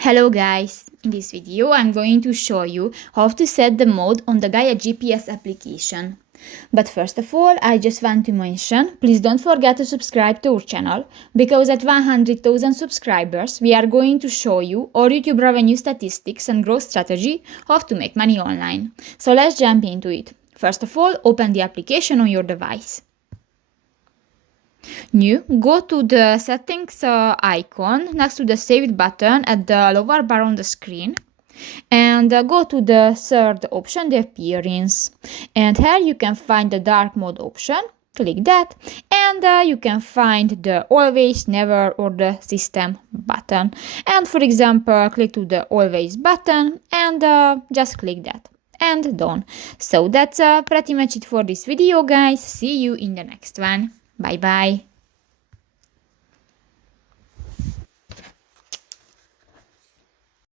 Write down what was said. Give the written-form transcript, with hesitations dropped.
Hello guys! In this video I'm going to show you how to set the mode on the Gaia GPS application. But first of all, I just want to mention, please don't forget to subscribe to our channel, because at 100,000 subscribers we are going to show you our YouTube revenue statistics and growth strategy, how to make money online. So let's jump into it. First of all, open the application on your device. New, go to the settings icon next to the saved button at the lower bar on the screen, and go to the third option, the appearance, and here you can find the dark mode option. Click that, and you can find the always, never, or the system button, and for example click to the always button and just click that and done. So that's pretty much it for this video, guys. See you in the next one. Bye bye.